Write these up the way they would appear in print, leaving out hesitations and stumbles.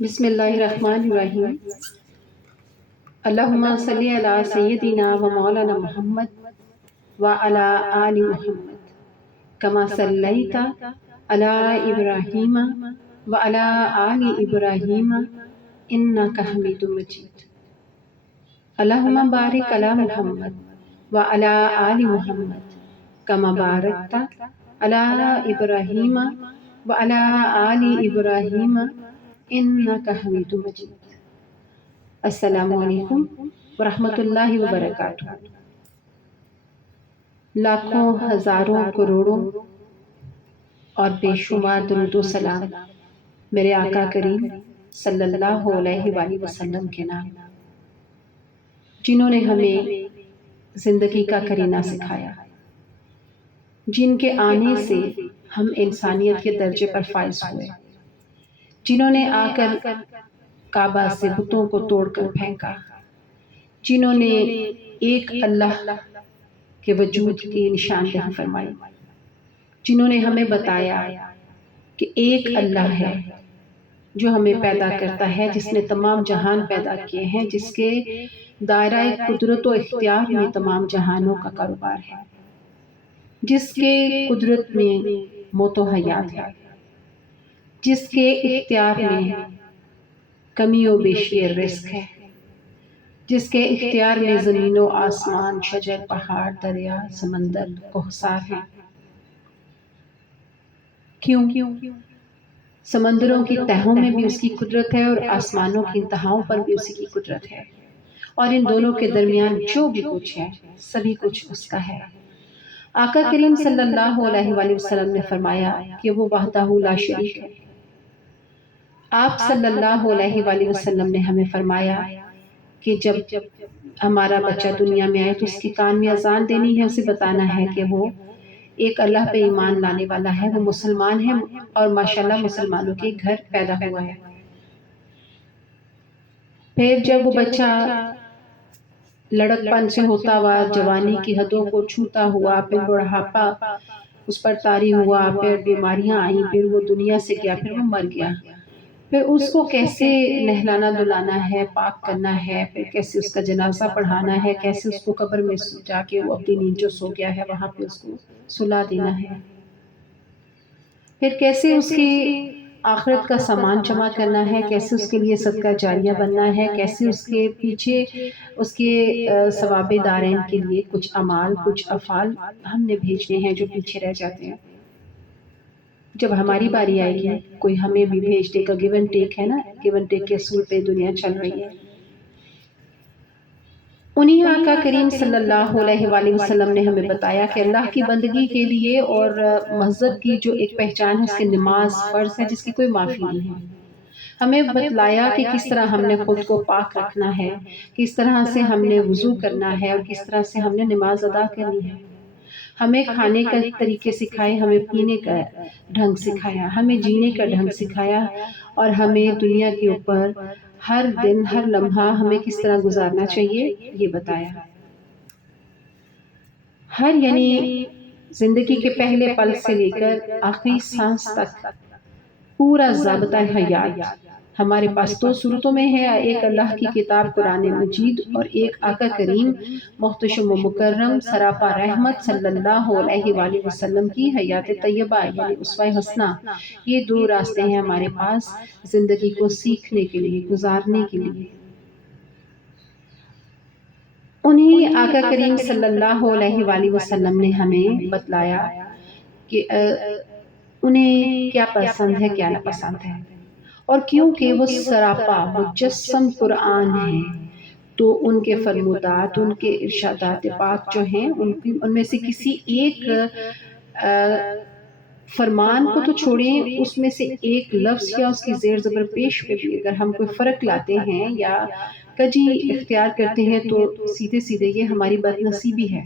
بسم اللہ الرحمن الرحیم۔ اللہم صلی علی سیدنا و مولانا محمد وعلی آل محمد کما صلیت علی ابراہیم وعلی آل ابراہیم انک حمید مجید۔ اللہم بارک علی محمد وعلی آل محمد کما بارکت علی ابراہیم وعلی آل ابراہیم انک حمید مجید۔ السلام علیکم ورحمۃ اللہ وبرکاتہ۔ لاکھوں ہزاروں کروڑوں اور بے شمار درود و سلام میرے آقا کریم صلی اللہ علیہ وآلہ وسلم کے نام، جنہوں نے ہمیں زندگی کا کرینہ سکھایا، جن کے آنے سے ہم انسانیت کے درجے پر فائز ہوئے، جنہوں نے آ کر کعبہ سے بتوں کو توڑ کر پھینکا، جنہوں نے ایک اللہ کے وجود کی نشاندہی فرمائی، جنہوں نے ہمیں بتایا کہ ایک اللہ ہے جو ہمیں پیدا کرتا ہے، جس نے تمام جہان پیدا کیے ہیں، جس کے دائرہ قدرت و اختیار میں تمام جہانوں کا کاروبار ہے، جس کے قدرت میں موت و حیات ہے، جس کے اختیار میں کمی و بیشی رزق ہے، جس کے اختیار میں زمین و آسمان، شجر، پہاڑ، دریا، سمندر، کوہسار ہیں۔ کیوں؟ سمندروں کی تہوں میں بھی اس کی قدرت ہے اور آسمانوں کی انتہاؤں پر بھی اسی کی قدرت ہے، اور ان دونوں کے درمیان جو بھی کچھ ہے سبھی کچھ اس کا ہے۔ آقا کریم صلی اللہ علیہ وآلہ وسلم نے فرمایا کہ وہ وحدہ لا شریک ہے۔ آپ صلی اللہ علیہ وآلہ وسلم نے ہمیں فرمایا کہ جب ہمارا بچہ دنیا میں آئے تو اس کے کان میں اذان دینی ہے، اسے بتانا ہے کہ وہ ایک اللہ پہ ایمان لانے والا ہے، وہ مسلمان ہے اور ماشاءاللہ مسلمانوں کے گھر پیدا ہوا ہے۔ پھر جب وہ بچہ لڑک پن سے ہوتا ہوا، جوانی کی حدوں کو چھوتا ہوا، پھر بڑھاپا اس پر طاری ہوا، پھر بیماریاں آئیں، پھر وہ دنیا سے گیا، پھر وہ مر گیا، پھر اس کو کیسے نہلانا دلانا ہے، پاک کرنا ہے، پھر کیسے اس کا جنازہ پڑھانا ہے، کیسے اس کو قبر میں جا کے وہ اپنی نیند جو سو گیا ہے وہاں پہ اس کو سلا دینا ہے، پھر کیسے اس کی آخرت کا سامان جمع کرنا ہے، کیسے اس کے لیے صدقہ جاریہ بننا ہے، کیسے اس کے پیچھے اس کے ثواب دارین کے لیے کچھ اعمال، کچھ افعال ہم نے بھیجنے ہیں جو پیچھے رہ جاتے ہیں۔ جب ہماری باری آئے گی کوئی ہمیں بھی بھیج دے گا، گیو اینڈ ٹیک ہے نا، گیو اینڈ ٹیک کے اصول پہ دنیا چل رہی ہے۔ انہی آقا کریم صلی اللہ علیہ وآلہ وسلم نے ہمیں بتایا کہ اللہ کی بندگی کے لیے اور مذہب کی جو ایک پہچان ہے، اس کی نماز فرض ہے جس کی کوئی معافی نہیں ہے۔ ہمیں بتلایا کہ کس طرح ہم نے خود کو پاک رکھنا ہے، کس طرح سے ہم نے وضو کرنا ہے اور کس طرح سے ہم نے نماز ادا کرنی ہے۔ ہمیں کھانے کا طریقے سکھائے، ہمیں پینے کا ڈھنگ سکھایا، ہمیں جینے کا ڈھنگ سکھایا، اور ہمیں دنیا کے اوپر ہر دن ہر لمحہ ہمیں کس طرح گزارنا چاہیے یہ بتایا۔ یعنی زندگی کے پہلے پل سے لے کر آخری سانس تک پورا ضابطہ حیات ہمارے پاس دو صورتوں میں ہے، ایک اللہ کی کتاب قرآن مجید اور ایک آقا کریم محتشم و مکرم سراپا رحمت صلی اللہ علیہ وآلہ وسلم کی حیات طیبہ یعنی اسوہ حسنہ۔ یہ دو راستے ہیں ہمارے پاس زندگی کو سیکھنے کے لیے، گزارنے کے لیے۔ انہی آقا کریم صلی اللہ علیہ وآلہ وسلم نے ہمیں بتلایا کہ انہیں کیا پسند ہے کیا ناپسند ہے، اور کیونکہ وہ سراپا مجسم قرآن ہیں تو ان کے فرمودات، ان کے ارشادات پاک جو ہیں ان میں سے کسی ایک فرمان کو تو چھوڑیں، اس میں سے ایک لفظ یا اس کی زیر زبر پیش پہ بھی اگر ہم کوئی فرق لاتے ہیں یا کجی اختیار کرتے ہیں تو سیدھے سیدھے یہ ہماری بد نصیبی ہے۔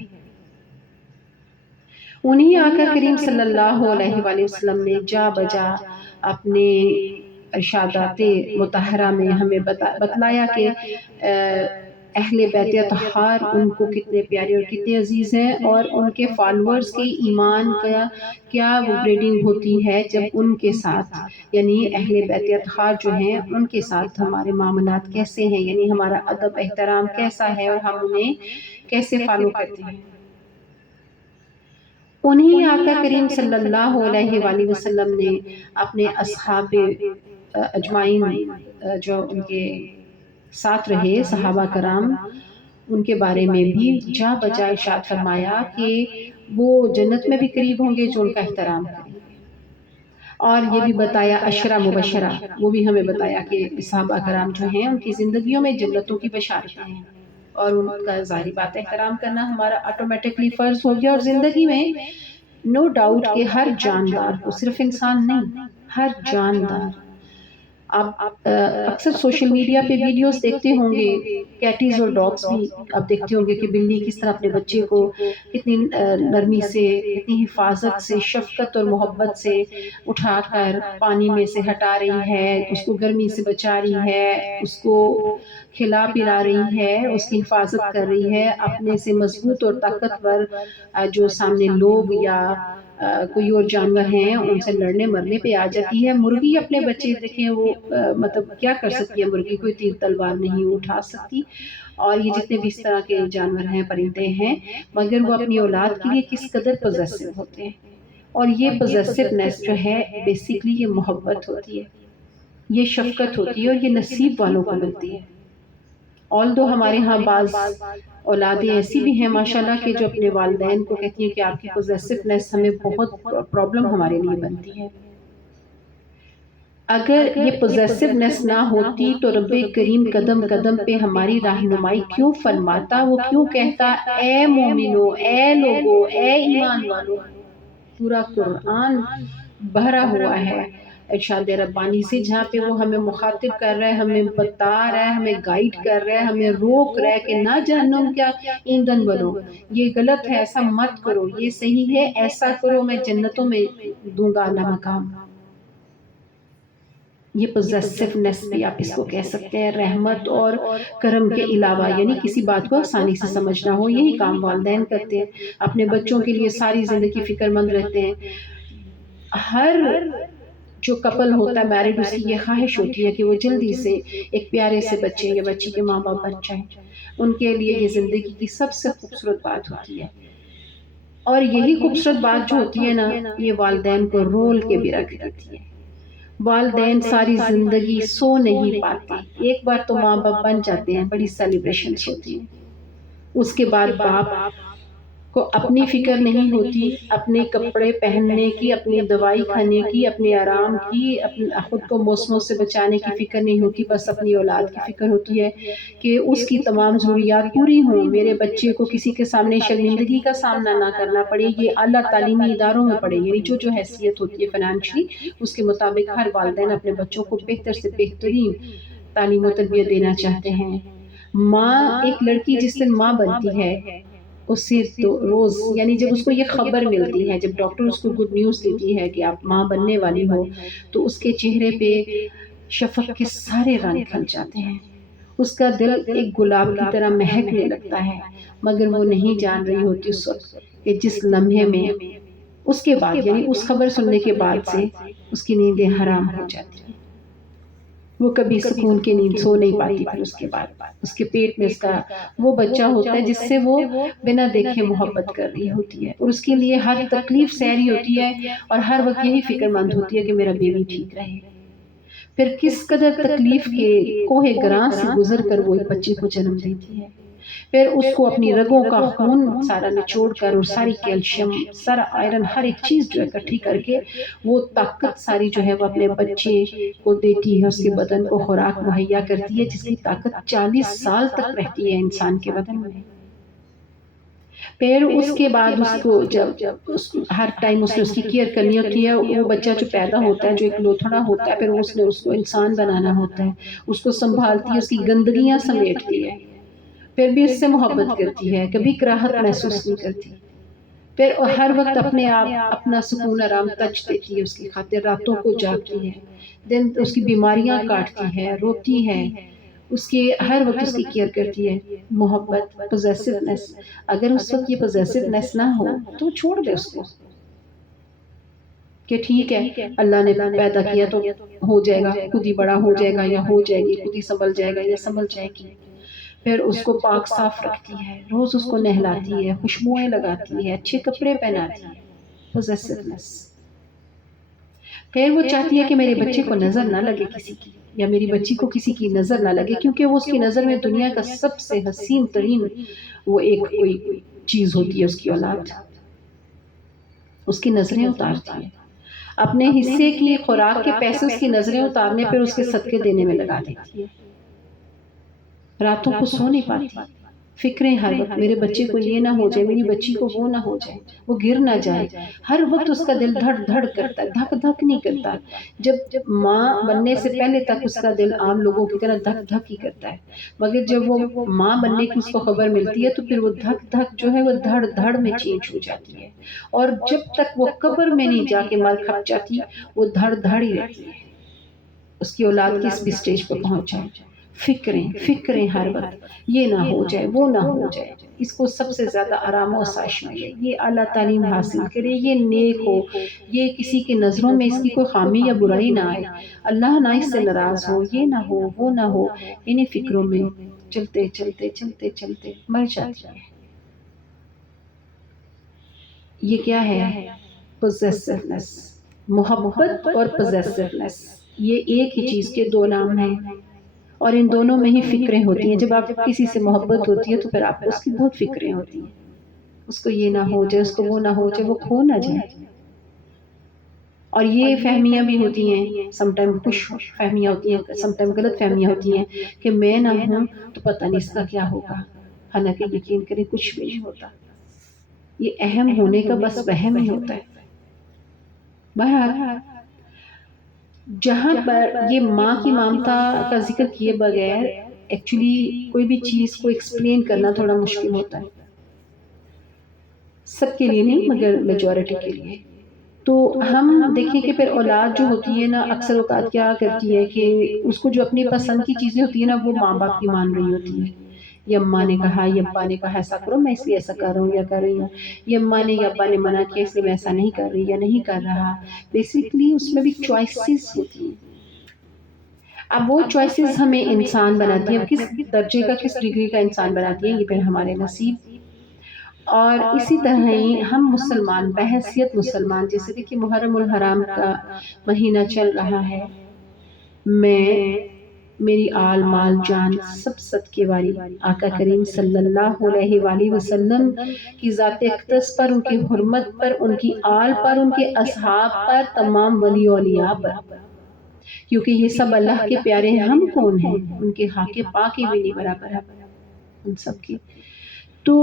انہی آقا کریم صلی اللہ علیہ وآلہ وسلم نے جا بجا اپنے ارشادات مطہرہ میں ہمیں بتلایا کہ اہل بیت اطہار ان کو کتنے پیارے اور کتنے عزیز ہیں، اور ان کے فالورز کے ایمان کا کیا وہ گریڈنگ ہوتی ہے جب ان کے ساتھ، یعنی اہل بیت اطہار جو ہیں ان کے ساتھ ہمارے معاملات کیسے ہیں، یعنی ہمارا ادب احترام کیسا ہے اور ہم انہیں کیسے فالو کرتے ہیں۔ انہی آقا کریم صلی اللہ علیہ وآلہ وسلم نے اپنے اصحاب اجمعین جو ان کے ساتھ رہے صحابہ کرام، ان کے بارے میں بھی جا بجا ارشاد فرمایا کہ وہ جنت میں بھی قریب ہوں گے جو ان کا احترام کریں گے، اور یہ بھی بتایا عشرہ مبشرہ، وہ بھی ہمیں بتایا کہ صحابہ کرام جو ہیں ان کی زندگیوں میں جنتوں کی بشارتیں ہیں، اور ان کا ظاہری بات احترام کرنا ہمارا آٹومیٹکلی فرض ہو گیا۔ اور زندگی میں نو ڈاؤٹ کہ ہر جاندار کو، صرف انسان نہیں، ہر جاندار، آپ اکثر سوشل میڈیا پہ ویڈیوز دیکھتے ہوں گے، کیٹیز اور ڈاگس بھی آپ دیکھتے ہوں گے کہ بلی کس طرح اپنے بچے کو کتنی نرمی سے، کتنی حفاظت سے، شفقت اور محبت سے اٹھا کر پانی میں سے ہٹا رہی ہے، اس کو گرمی سے بچا رہی ہے، اس کو کھلا پلا رہی ہے، اس کی حفاظت کر رہی ہے، اپنے سے مضبوط اور طاقتور جو سامنے لوگ یا کوئی اور جانور ہیں ان سے لڑنے مرنے پہ آ جاتی ہے۔ مرغی اپنے بچے دیکھیں وہ مطلب کیا کر سکتی ہے، مرغی کوئی تیر تلوار نہیں اٹھا سکتی، اور یہ جتنے بھی اس طرح کے جانور ہیں، پرندے ہیں، مگر وہ اپنی اولاد کے لیے کس قدر پوزیسو ہوتے ہیں۔ اور یہ پوزیسونیس جو ہے بیسیکلی یہ محبت ہوتی ہے، یہ شفقت ہوتی ہے، اور یہ نصیب والوں کو ملتی ہے۔ although ہمارے ہاں بعض اولادیں ایسی بھی ہیں ماشاءاللہ کہ جو اپنے والدین کو کہتی ہیں کہ آپ کی پوزیسونیس ہمیں بہت پرابلم ہمارے لیے بنتی ہے۔ اگر یہ پوزیسونیس نہ ہوتی تو رب کریم قدم قدم پہ ہماری رہنمائی کیوں فرماتا، وہ کیوں کہتا اے مومنو، اے لوگو، اے ایمان والو۔ پورا قرآن بھرا ہوا ہے ارشاد ربانی سے، جہاں پہ وہ ہمیں مخاطب کر رہا ہے، ہمیں بتا رہا ہے، ہمیں گائیڈ کر رہا ہے، ہمیں روک رہا ہے کہ نہ جہنم کیا ایندھن بنو، یہ غلط ہے، ایسا مت کرو، یہ صحیح ہے، ایسا کرو، میں جنتوں میں دوں گا اعلیٰ مقام۔ یہ پوزیسونیس بھی آپ اس کو کہہ سکتے ہیں، رحمت اور کرم کے علاوہ، یعنی کسی بات کو آسانی سے سمجھنا ہو، یہی کام والدین کرتے ہیں، اپنے بچوں کے لیے ساری زندگی فکر مند رہتے ہیں۔ ہر جو کپل ہوتا ہے میرڈ، اس کی یہ خواہش ہوتی ہے کہ وہ جلدی سے ایک پیارے سے بچے یا بچی کے ماں باپ بن جائیں، ان کے لیے یہ زندگی کی سب سے خوبصورت بات ہوتی ہے، اور یہی خوبصورت بات جو ہوتی ہے نا، یہ والدین کو رول کے بھی رکھ دیتی ہے۔ والدین ساری زندگی سو نہیں پاتے، ایک بار تو ماں باپ بن جاتے ہیں، بڑی سیلیبریشنز ہوتی ہیں، اس کے بعد باپ کو اپنی فکر نہیں ہوتی، اپنے کپڑے پہننے کی، اپنی دوائی کھانے کی، اپنے آرام کی، خود کو موسموں سے بچانے کی فکر نہیں ہوتی، بس اپنی اولاد کی فکر ہوتی ہے کہ اس کی تمام ضروریات پوری ہوں، میرے بچے کو کسی کے سامنے شرمندگی کا سامنا نہ کرنا پڑے، یہ اعلیٰ تعلیمی اداروں میں پڑھے، یعنی جو حیثیت ہوتی ہے فنانشلی، اس کے مطابق ہر والدین اپنے بچوں کو بہتر سے بہترین تعلیم و تربیت دینا چاہتے ہیں۔ ماں، ایک لڑکی جس دن ماں بنتی ہے، اس سے تو روز، یعنی جب اس کو یہ خبر ملتی ہے، جب ڈاکٹر اس کو گڈ نیوز دیتی ہے کہ آپ ماں بننے والی ہو، تو اس کے چہرے پہ شفق کے سارے رنگ کھل جاتے ہیں، اس کا دل ایک گلاب کی طرح مہکنے لگتا ہے، مگر وہ نہیں جان رہی ہوتی اس وقت کہ جس لمحے میں اس کے بعد، یعنی اس خبر سننے کے بعد سے اس کی نیندیں حرام ہو جاتی ہیں، وہ کبھی سکون کی نیند سو نہیں پاتی، پھر اس کے بعد اس کے پیٹ میں اس کا وہ بچہ ہوتا ہے جس سے وہ بنا دیکھے محبت کر رہی ہوتی ہے، اور اس کے لیے ہر تکلیف سہ رہی ہوتی ہے، اور ہر وقت یہی فکر مند ہوتی ہے کہ میرا بیوی ٹھیک رہے۔ پھر کس قدر تکلیف کے کوہ گراں سے گزر کر وہ ایک بچے کو جنم دیتی ہے، پھر اس کو اپنی رگوں کا خون سارا نچوڑ کر، اور ساری کیلشیم، سارا آئرن، ہر ایک چیز جو ہے اکٹھی کر کے، وہ طاقت ساری جو ہے وہ اپنے بچے کو دیتی ہے، اس کے بدن کو خوراک مہیا کرتی ہے، جس کی طاقت 40 سال تک رہتی ہے انسان کے بدن میں۔ پھر اس کے بعد اس کو جب ہر ٹائم اس نے اس کی کیئر کرنی ہوتی ہے، وہ بچہ جو پیدا ہوتا ہے جو ایک لوتھڑا ہوتا ہے، پھر اس نے اس کو انسان بنانا ہوتا ہے، اس کو سنبھالتی ہے، اس کی گندگیاں سمیٹتی ہے، پھر بھی اس سے محبت کرتی ہے، کبھی کراہت محسوس نہیں کرتی، پھر ہر وقت اپنے آپ اپنا سکون آرام تج دیتی ہے، اس کی خاطر راتوں کو جاگتی ہے، دن اس کی بیماریاں کاٹتی ہے، روتی ہے، اس کی ہر وقت اس کی کیئر کرتی ہے. محبت، پوزیسونیس. اگر اس وقت یہ پوزیسونیس نہ ہو تو چھوڑ دے اس کو کہ ٹھیک ہے اللہ نے پیدا کیا تو ہو جائے گا، خود ہی بڑا ہو جائے گا یا ہو جائے گی، خود ہی سنبھل جائے گا یا سنبھل جائے گی. پھر اس کو پاک صاف رکھتی ہے، روز اس کو نہلاتی ہے، خوشبوئیں لگاتی ہے، اچھے کپڑے پہناتی ہے. پوزیسونیس. پھر وہ چاہتی ہے کہ میرے بچے کو نظر نہ لگے کسی کی، یا میری بچی کو کسی کی نظر نہ لگے، کیونکہ وہ اس کی نظر میں دنیا کا سب سے حسین ترین وہ ایک کوئی چیز ہوتی ہے. اس کی اولاد اس کی نظریں اتارتی ہے، اپنے حصے کی خوراک کے پیسے اس کی نظریں اتارنے پہ اس کے صدقے دینے میں لگا دیتی ہے. راتوں کو سو نہیں پاتی، فکریں ہر وقت، میرے بچے کو یہ نہ ہو جائے، میری بچی کو وہ نہ ہو جائے، وہ گر نہ جائے. ہر وقت اس کا دل دھڑ دھڑ کرتا ہے، دھک دھک نہیں کرتا. جب ماں بننے سے پہلے تک اس کا دل عام لوگوں کی طرح دھک دھک ہی کرتا ہے، مگر جب وہ ماں بننے کی اس کو خبر ملتی ہے تو پھر وہ دھک دھک جو ہے وہ دھڑ دھڑ میں چینج ہو جاتی ہے. اور جب تک وہ قبر میں نہیں جا کے مر کھپ جاتی وہ دھڑ دھڑ ہی رہتی ہے. اس کی اولاد کس بھی سٹیج پہ پہنچ جائے، فکریں ہر وقت، یہ نہ ہو جائے، وہ نہ ہو جائے. اس کو سب سے زیادہ آرام و آسائش ملے، یہ اعلیٰ تعلیم حاصل کرے، یہ نیک ہو، یہ کسی کی نظروں میں اس کی کوئی خامی یا برائی نہ آئے، اللہ نہ اس سے ناراض ہو، یہ نہ ہو، وہ نہ ہو. انہیں فکروں میں چلتے چلتے چلتے چلتے مر جاتی ہے. یہ کیا ہے؟ پوزیسونیس. محبت اور پوزیسونیس یہ ایک ہی چیز کے دو نام ہیں، اور ان دونوں میں ہی فکریں ہوتی ہیں. جب آپ کسی سے محبت ہوتی ہے تو پھر آپ کو اس کی بہت فکریں ہوتی ہیں. اس کو یہ نہ ہو جائے، اس کو وہ نہ ہو جائے، وہ کھو نہ جائے. اور یہ فہمیاں بھی ہوتی ہیں، سم ٹائم خوش فہمیاں ہوتی ہیں، سم ٹائم غلط فہمیاں ہوتی ہیں کہ میں نہ ہوں تو پتہ نہیں اس کا کیا ہوگا. حالانکہ یقین کریں کچھ بھی نہیں ہوتا، یہ اہم ہونے کا بس وہم ہی ہوتا ہے. بہرحال جہاں پر یہ ماں کی ممتا کا ذکر کیے بغیر ایکچولی کوئی بھی چیز کو ایکسپلین کرنا تھوڑا مشکل ہوتا ہے، سب کے لیے نہیں مگر میجورٹی کے لیے. تو ہم دیکھیں کہ پھر اولاد جو ہوتی ہے نا اکثر اوقات کیا کرتی ہے کہ اس کو جو اپنی پسند کی چیزیں ہوتی ہیں نا وہ ماں باپ کی مان رہی ہوتی ہے. یہ اماں نے کہا، یہ ابا نے کہا ایسا کرو، میں اس لیے ایسا کر رہا ہوں یا کر رہی ہوں. یہ اماں نے یا ابا نے منع کیا اس لیے میں ایسا نہیں کر رہی یا نہیں کر رہا. بیسیکلی اس میں بھی چوائسیز ہوتی ہیں. اب وہ چوائسیز ہمیں انسان بناتی ہیں، کس درجے کا کس ڈگری کا انسان بناتی ہیں یہ پھر ہمارے نصیب. اور اسی طرح ہی ہم مسلمان بحیثیت مسلمان، جیسے دیکھیں محرم الحرام کا مہینہ چل رہا ہے، میں میری آل مال جان سب صدقے والی آقا کریم صلی اللہ علیہ وآلہ وسلم کی ذات اقدس پر، ان کی حرمت پر، ان کی آل پر، ان کے اصحاب پر، تمام ولی اولیاء پر، کیونکہ یہ سب اللہ کے پیارے ہیں. ہم کون ہیں؟ ان کے حق پاک بھی نہیں برابر ہے ان سب کی. تو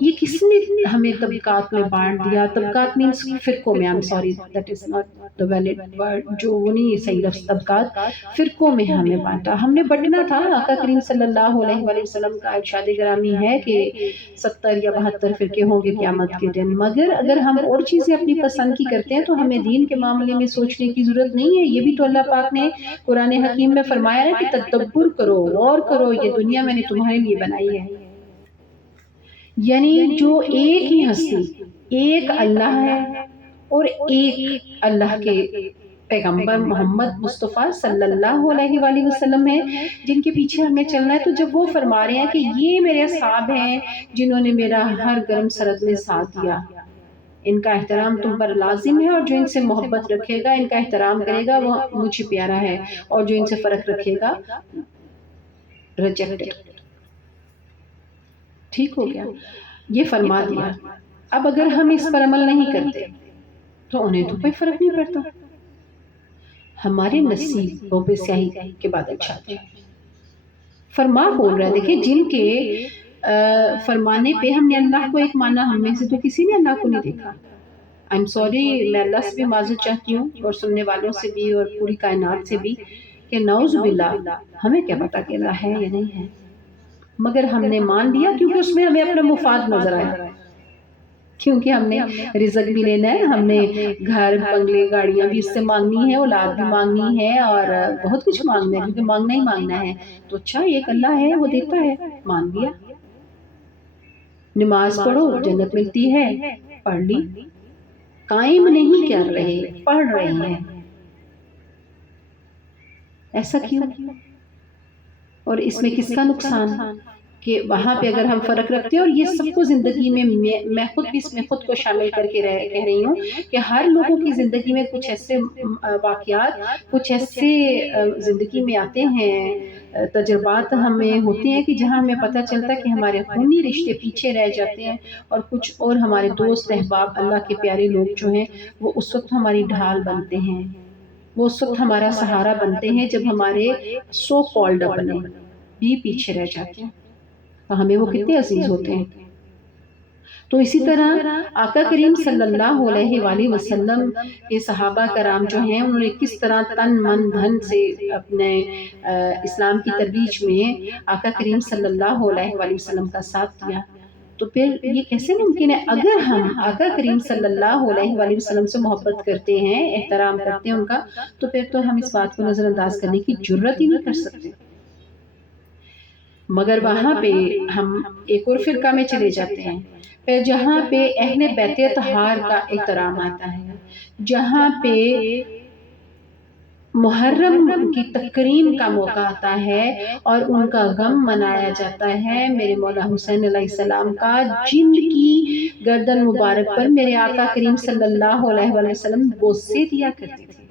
یہ کس نے ہمیں طبقات میں بانٹ دیا؟ طبقات مینس فرقوں میں. I'm sorry that is not the valid word، جو وہ نہیں صحیح لفظ. طبقات فرقوں میں ہمیں بانٹا. ہم نے بٹنا تھا. آقا کریم صلی اللہ علیہ وآلہ وسلم کا ارشاد گرامی ہے کہ 70 یا 72 فرقے ہوں گے قیامت کے دن. مگر اگر ہم اور چیزیں اپنی پسند کی کرتے ہیں تو ہمیں دین کے معاملے میں سوچنے کی ضرورت نہیں ہے. یہ بھی تو اللہ پاک نے قرآن حکیم میں فرمایا ہے کہ تدبر کرو، غور کرو، یہ دنیا میں نے تمہارے لیے بنائی ہے. یعنی جو ایک ہی ہستی، ایک اللہ ہے اور ایک اللہ کے پیغمبر محمد مصطفیٰ صلی اللہ علیہ وآلہ وسلم ہے جن کے پیچھے ہمیں چلنا ہے. تو جب وہ فرما رہے ہیں کہ یہ میرے اصحاب ہیں جنہوں نے میرا ہر گرم سرد میں ساتھ دیا، ان کا احترام تم پر لازم ہے، اور جو ان سے محبت رکھے گا، ان کا احترام کرے گا، وہ مجھے پیارا ہے، اور جو ان سے فرق رکھے گا ریجیکٹڈ. ٹھیک ہو گیا، یہ فرما دیا. اب اگر ہم اس پر عمل نہیں کرتے تو انہیں تو کوئی فرق نہیں پڑتا. ہمارے نصیب وہ بے سیاہی کے بادل چھاتے ہیں. فرما بول رہا ہے، دیکھیں جن کے فرمانے پہ ہم نے اللہ کو ایک مانا، ہم میں سے تو کسی نے اللہ کو نہیں دیکھا. I'm sorry، میں اللہ سے بھی معذرت چاہتی ہوں اور سننے والوں سے بھی اور پوری کائنات سے بھی کہ نعوذ باللہ، ہمیں کیا پتا کہ اللہ ہے یا نہیں ہے، مگر ہم نے مان لیا کیونکہ اس میں ہمیں اپنا مفاد نظر آیا. کیونکہ ہم نے رزق بھی لینا ہے، ہم نے گھر بنگلے گاڑیاں بھی اس سے مانگنی ہے، اولاد بھی مانگنی ہے، اور بہت کچھ مانگنا ہے، کیونکہ مانگنا ہی مانگنا ہے. تو اچھا ایک اللہ ہے، وہ دیتا ہے، مان لیا. نماز پڑھو جنت ملتی ہے، پڑھ لی. قائم نہیں کر رہے، پڑھ رہے ہیں. ایسا کیوں؟ اور اس میں کس کا نقصان؟ کہ وہاں پہ اگر ہم فرق رکھتے ہیں، اور یہ سب کو زندگی میں میں خود بھی اس میں خود کو شامل کر کے کہہ رہی ہوں کہ ہر لوگوں کی زندگی میں کچھ ایسے واقعات، کچھ ایسے زندگی میں آتے ہیں، تجربات ہمیں ہوتے ہیں کہ جہاں ہمیں پتہ چلتا ہے کہ ہمارے خونی رشتے پیچھے رہ جاتے ہیں، اور کچھ اور ہمارے دوست احباب اللہ کے پیارے لوگ جو ہیں وہ اس وقت ہماری ڈھال بنتے ہیں، وہ اس وقت ہمارا سہارا بنتے ہیں جب ہمارے سو کالڈ اپنے بھی پیچھے رہ جاتے ہیں. تو ہمیں وہ کتنے عزیز ہوتے ہیں. تو اسی طرح آقا کریم صلی اللہ علیہ وآلہ وسلم کے صحابہ کرام جو ہیں، انہوں نے کس طرح تن من دھن سے اپنے اسلام کی ترویج میں آقا کریم صلی اللہ علیہ وآلہ وسلم کا ساتھ دیا. تو پھر یہ کیسے ممکن ہے اگر ہم آقا کریم صلی اللہ علیہ وآلہ وسلم سے محبت کرتے ہیں، احترام کرتے ہیں ان کا، تو پھر تو ہم اس بات کو نظر انداز کرنے کی جرت ہی نہیں کر سکتے. مگر وہاں پہ ہم ایک اور فرقہ میں چلے جاتے ہیں، پھر جہاں پہ اہل بیت طہار کا احترام آتا ہے، جہاں پہ محرم کی تکریم کا موقع آتا ہے اور ان کا غم منایا جاتا ہے، میرے مولا حسین علیہ السلام کا، جن کی گردن مبارک پر میرے آقا کریم صلی اللہ علیہ وآلہ وسلم بوسے دیا کرتے تھے،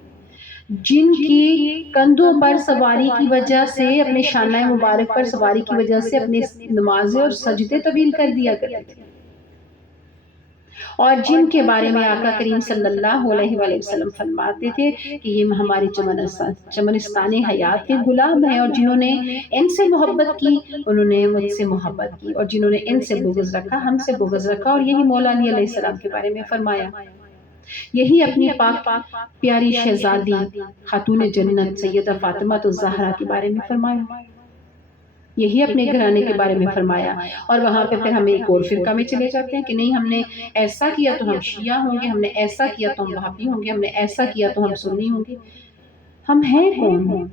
جن کی کندھوں پر سواری کی وجہ سے، اپنے شانہ مبارک پر سواری کی وجہ سے اپنے نمازیں اور سجدے طویل کر دیا کرتے تھے، اور جن کے بارے میں آقا کریم صلی اللہ علیہ وآلہ وسلم فرماتے تھے کہ یہ ہماری چمنستان حیات کے غلام ہیں، اور جنہوں نے ان سے محبت کی انہوں نے مجھ سے محبت کی، اور جنہوں نے ان سے بغض رکھا ہم سے بغض رکھا. اور یہی مولا علی علیہ السلام کے بارے میں فرمایا، یہی اپنی پاک پیاری شہزادی خاتون جنت سیدہ فاطمہ الزہرا کے بارے میں فرمایا، یہی اپنے گھرانے کے بارے میں فرمایا. اور وہاں پہ پھر ہم ایک اور فرقہ میں چلے جاتے ہیں کہ نہیں، ہم نے ایسا کیا تو ہم شیعہ ہوں گے، ہم نے ایسا کیا تو ہم وہابی ہوں گے، ہم نے ایسا کیا تو ہم سنی ہوں گے. ہم ہیں کون؟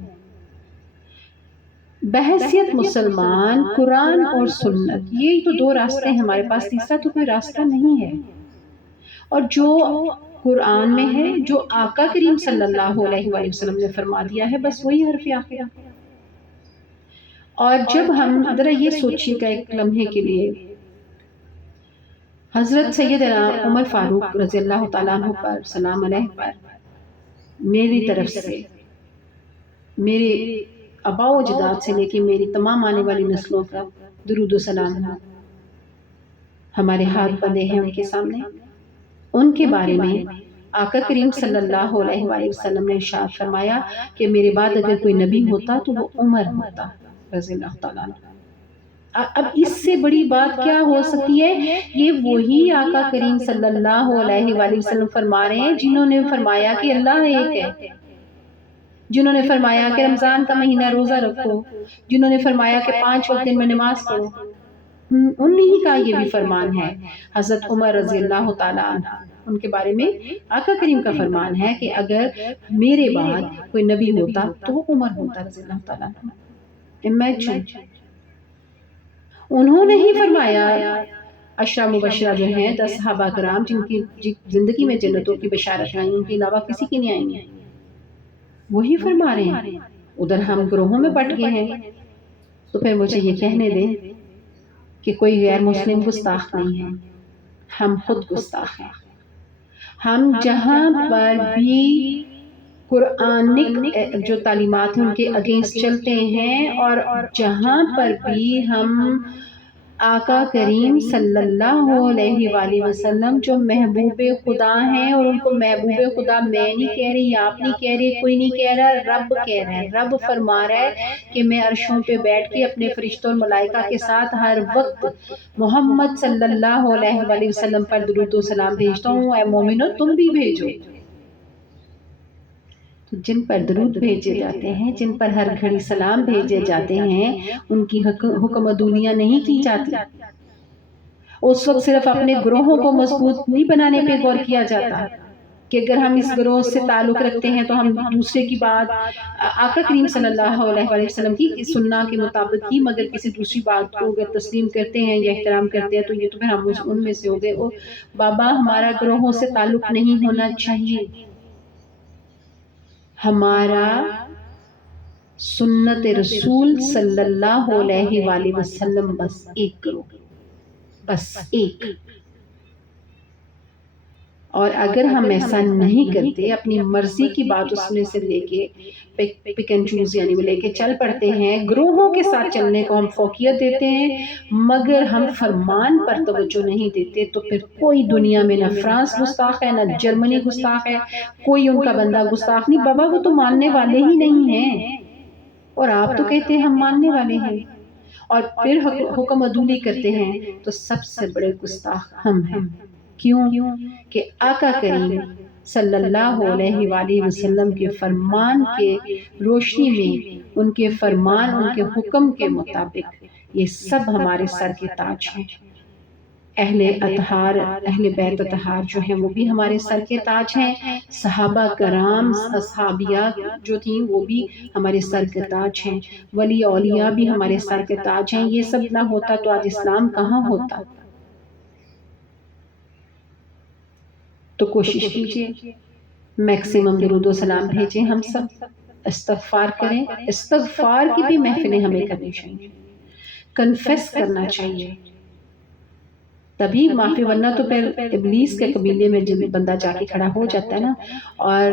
بحیثیت مسلمان قرآن اور سنت، یہ تو دو راستے ہیں ہمارے پاس، تیسرا تو کوئی راستہ نہیں ہے. اور جو قرآن میں ہے، جو آقا کریم صلی اللہ علیہ وآلہ وسلم نے فرما دیا ہے، بس وہی حرف آخرہ. اور جب ہم ذرا یہ سوچیے گا ایک لمحے کے لیے، حضرت سیدنا عمر فاروق رضی اللہ تعالیٰ عنہ پر سلام علیہ پر میری طرف سے، میرے آباء و اجداد سے لے کے میری تمام آنے والی نسلوں کا درود و سلام ہو. ہمارے ہاتھ بندے ہیں ان کے سامنے. ان کے بارے میں آقا کریم صلی اللہ علیہ وآلہ وسلم نے ارشاد فرمایا کہ میرے بعد اگر کوئی نبی ہوتا تو وہ عمر ہوتا رضی اللہ تعالیٰ عنہ. اب اس سے بڑی بات کیا ہو سکتی ہے؟ یہ وہی آقا کریم صلی اللہ علیہ وآلہ وسلم فرما رہے ہیں جنہوں نے فرمایا کہ اللہ ایک ہے، جنہوں نے فرمایا کہ رمضان کا مہینہ روزہ رکھو، جنہوں نے فرمایا کہ 5 وقت دن میں نماز پڑھو. انہی کا یہ بھی فرمان ہے. حضرت عمر رضی اللہ تعالیٰ عنہ، ان کے بارے میں آقا کریم کا فرمان ہے کہ اگر میرے بعد کوئی نبی ہوتا تو وہ عمر ہوتا رضی اللہ تعالیٰ عنہ. امیجن، انہوں نے ہی فرمایا. عشرہ مبشرہ جو ہیں 10 صحابہ کرام جن کی زندگی میں جنتوں کی بشارت آئی، ان کے علاوہ کسی کی نہیں آئی ہیں، وہی فرما رہے ہیں. ادھر ہم گروہوں میں بٹ گئے ہیں. تو پھر مجھے یہ کہنے دیں کہ کوئی غیر مسلم گستاخ نہیں ہے، ہم خود گستاخ ہیں. ہم جہاں پر بھی قرآنک جو تعلیمات ہیں ان کے اگینسٹ چلتے ہیں، اور جہاں پر بھی ہم آقا کریم صلی اللہ علیہ وآلہ وسلم جو محبوب خدا ہیں، اور ان کو محبوب خدا میں نہیں کہہ رہی، آپ نہیں کہہ رہے، کوئی نہیں کہہ رہا، رب کہہ رہا ہے. رب فرما رہا ہے کہ میں عرشوں پہ بیٹھ کے اپنے فرشتوں اور ملائکہ کے ساتھ ہر وقت محمد صلی اللہ علیہ وآلہ وسلم پر درود و سلام بھیجتا ہوں. اے مومنو تم بھی بھیجو. جن پر درود بھیجے جاتے ہیں، جن پر ہر گھڑی سلام بھیجے جاتے ہیں، ان کی حکم دنیا نہیں کی جاتی. اس وقت صرف اپنے گروہوں کو مضبوط نہیں بنانے پہ غور کیا جاتا کہ اگر ہم اس گروہ سے تعلق رکھتے ہیں تو ہم دوسرے کی بات آقا کریم صلی اللہ علیہ وآلہ وسلم کی سننا کے مطابق ہی، مگر کسی دوسری بات کو اگر تسلیم کرتے ہیں یا احترام کرتے ہیں تو یہ تو پھر ہم ان میں سے ہو گئے۔ بابا ہمارا گروہوں سے تعلق نہیں ہونا چاہیے، ہمارا سنت رسول صلی اللہ علیہ وآلہ وسلم بس ایک گروہ، بس ایک۔ اور اگر ہم ایسا نہیں کرتے، اپنی مرضی کی بات اس میں سے لے کے پک اینڈ چوز یعنی لے کے چل پڑتے ہیں، گروہوں کے ساتھ چلنے کو ہم فوقیت دیتے ہیں، مگر ہم فرمان پر توجہ نہیں دیتے، تو پھر کوئی دنیا میں نہ فرانس گستاخ ہے، نہ جرمنی گستاخ ہے، کوئی ان کا بندہ گستاخ نہیں۔ بابا وہ تو ماننے والے ہی نہیں ہیں، اور آپ تو کہتے ہیں ہم ماننے والے ہیں، اور پھر حکم عدولی کرتے ہیں، تو سب سے بڑے گستاخ ہم ہیں۔ کیوں؟ کہ آقا کریم صلی اللہ علیہ وآلہ وسلم کے فرمان کے روشنی میں، ان کے فرمان، ان کے حکم کے مطابق یہ سب ہمارے سر کے تاج ہیں۔ اہل اطہار، اہل بیت اطہار جو ہیں وہ بھی ہمارے سر کے تاج ہیں، صحابہ کرام، اصحابیہ جو تھیں وہ بھی ہمارے سر کے تاج ہیں، ولی اولیاء بھی ہمارے سر کے تاج ہیں۔ یہ سب نہ ہوتا تو آج اسلام کہاں ہوتا؟ تو کوشش کیجئے میکسیمم درود و سلام بھیجیں، ہم سب استغفار کریں، استغفار کی بھی محفلیں ہمیں کرنی چاہیے، کنفیس کرنا چاہیے، تبھی معافی، ورنہ تو پھر ابلیس کے قبیلے میں جب بندہ جا کے کھڑا ہو جاتا ہے نا، اور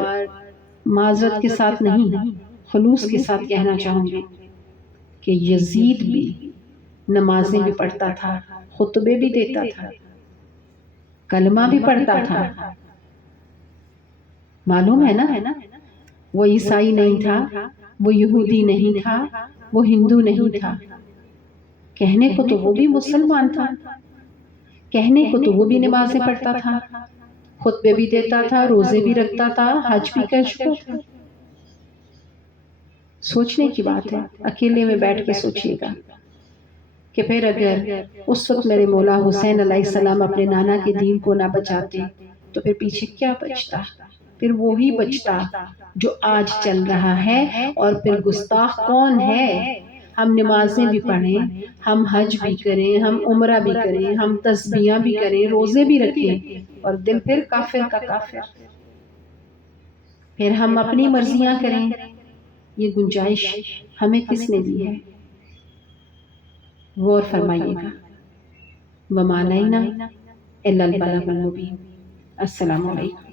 معذرت کے ساتھ نہیں، خلوص کے ساتھ کہنا چاہوں گی کہ یزید بھی نمازیں بھی پڑھتا تھا، خطبے بھی دیتا تھا، کلمہ بھی پڑھتا تھا، معلوم ہے نا؟ وہ عیسائی نہیں تھا، وہ یہودی نہیں تھا، وہ ہندو نہیں تھا، کہنے کو تو وہ بھی مسلمان تھا، کہنے کو تو وہ بھی نمازیں پڑھتا تھا، خطبے بھی دیتا تھا، روزے بھی رکھتا تھا، حج بھی کر چکا تھا۔ سوچنے کی بات ہے، اکیلے میں بیٹھ کے سوچئے گا کہ پھر اگر اس وقت میرے مولا حسین علیہ السلام اپنے نانا کے دین کو نہ بچاتے تو پھر پیچھے کیا بچتا؟ پھر وہی بچتا جو آج چل رہا ہے۔ اور پھر گستاخ کون ہے؟ ہم نمازیں بھی پڑھیں، ہم حج بھی کریں، ہم عمرہ بھی کریں، ہم تسبیحاں بھی کریں، روزے بھی رکھیں، اور دل پھر کافر کا کافر، پھر ہم اپنی مرضیاں کریں۔ یہ گنجائش ہمیں کس نے دی ہے؟ غور فرمائیے گا۔ وَمَا عَلَيْنَا إِلَّا الْبَلَاغُ الْمُبِينُ۔ السلام علیکم۔